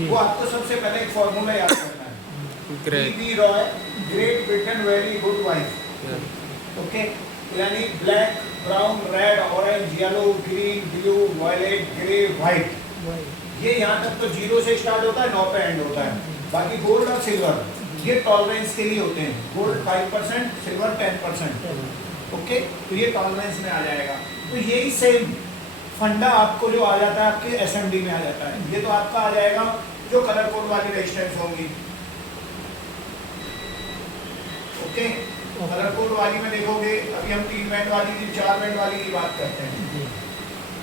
वो आपको सबसे पहले एक फॉर्मूला याद करना है, B Roy Great Britain very good wife. Okay, यानी black, brown, red, orange, yellow, green, blue, violet, grey, white, ये यहाँ तक तो 0 से स्टार्ट होता है, 9 पे एंड होता है। बाकी गोल्ड और सिल्वर ये टॉलरेंस के लिए होते हैं, गोल्ड 5%, सिल्वर 10%। ओके, तो ये टॉलरेंस में आ जाएगा। तो यही सेम फंडा आपको जो आ जाता है आपके एसएमडी में आ जाता है। ये तो आपका आ जाएगा जो कलर कोड वाली रेजिस्टेंस होंगी। ओके, कलर कोड वाली में देखोगे, अभी हम 3 बैंड वाली की 4 बैंड वाली की बात करते हैं,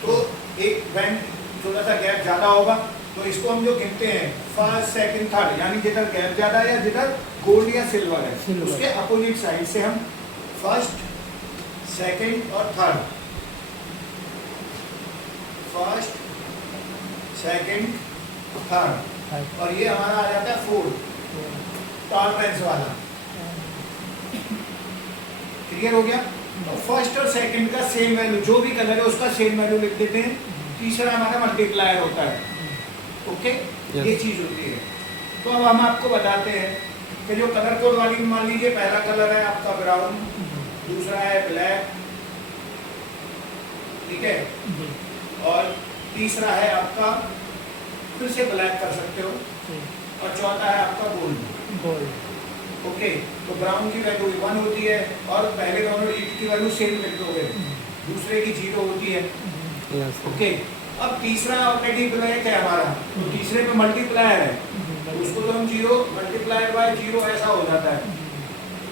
तो एक बैंड थोड़ा सा गैप ज्यादा होगा, तो इसको हम जो गिनते हैं फर्स्ट, सेकंड, थर्ड, यानी जिधर गैप ज्यादा है या जिधर गोल्ड या सिल्वर है उसके अपोजिट साइड से हम फर्स्ट, सेकंड और थर्ड, फर्स्ट, सेकंड, थर्ड, और ये हमारा आ जाता है फोर्थ टॉलरेंस वाला। क्लियर हो गया? तो फर्स्ट और सेकंड का सेम वैल्यू, जो भी कलर है उसका सेम वैल्यू लिख देते हैं। तीसरा हमारा मल्टीप्लायर होता है। ओके, ये चीज होती है। तो अब हम आपको बताते हैं कि जो कलर कोड वाली, मान लीजिए पहला कलर है आपका ब्राउन, दूसरा है ब्लैक, ठीक है, और तीसरा है आपका, फिर से ब्लैक कर सकते हो, और चौथा है आपका गोल्ड। ओके, तो ब्राउन की वैल्यू 1 होती है, और पहले दोनों डिजिट की वैल्यू सेम लिख दोगे, दूसरे की 0 होती है। ओके, अब तीसरा ऑलरेडी ब्लैक है हमारा, तो तीसरे पे मल्टीप्लायर है, तो उसको तो हम 0 मल्टीप्लायर बाय 0 ऐसा हो जाता है।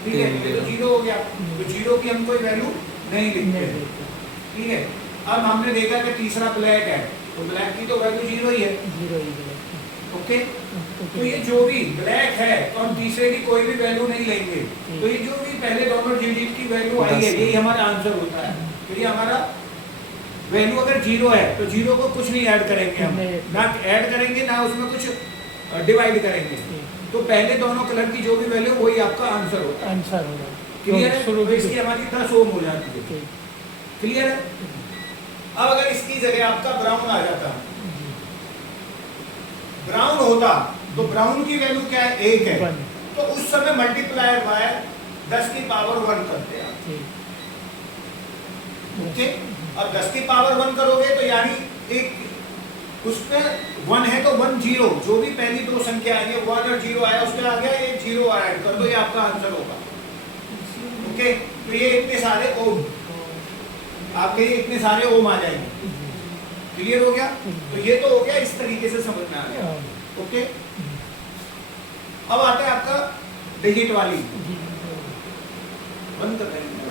ठीक है, ये तो 0 हो गया, तो 0 की हम कोई वैल्यू नहीं लिखते। ठीक है, अब हमने देखा कि तीसरा ब्लैक है, तो ब्लैक की तो वैल्यू 0 ही है। ओके, तो ये जो भी ब्लैक है तो हम तीसरे की कोई भी वैल्यू नहीं लेंगे, तो ये जो भी पहले दोनों डिजिट की वैल्यू आई है यही हमारा आंसर होता है। तो ये हमारा वैल्यू अगर 0 है तो 0 को कुछ नहीं ऐड करेंगे, हम ना ऐड करेंगे ना उसमें कुछ डिवाइड करेंगे, तो पहले दोनों कलर की जो भी वैल्यू वही आपका आंसर होता है। क्लियर है? तो इसकी हमारी 10 ओम हो जाती है। क्लियर है? अब अगर इसकी जगह आपका ब्राउन आ जाता, ब्राउन होता, तो ब्राउन की वैल्यू क्या है? 1 है, तो उस समय मल्टीप्लायर बाय 10 की पावर 1 करते हैं। ओके, अब 10 की पावर 1 करोगे तो यानी एक उस पे 1 है तो 1 0, जो भी पहली दो संख्या आई है 1 और 0 आया, उसमें आ गया एक 0 ऐड कर दो, ये आपका आंसर होगा। ओके, तो ये इतने सारे ओम आपके, ये इतने सारे ओम आ जाएंगे। क्लियर हो गया? तो ये तो हो गया, इस तरीके से समझ में आ गया। ओके, अब आता है आपका डिजिट वाली, बंद कर देंगे।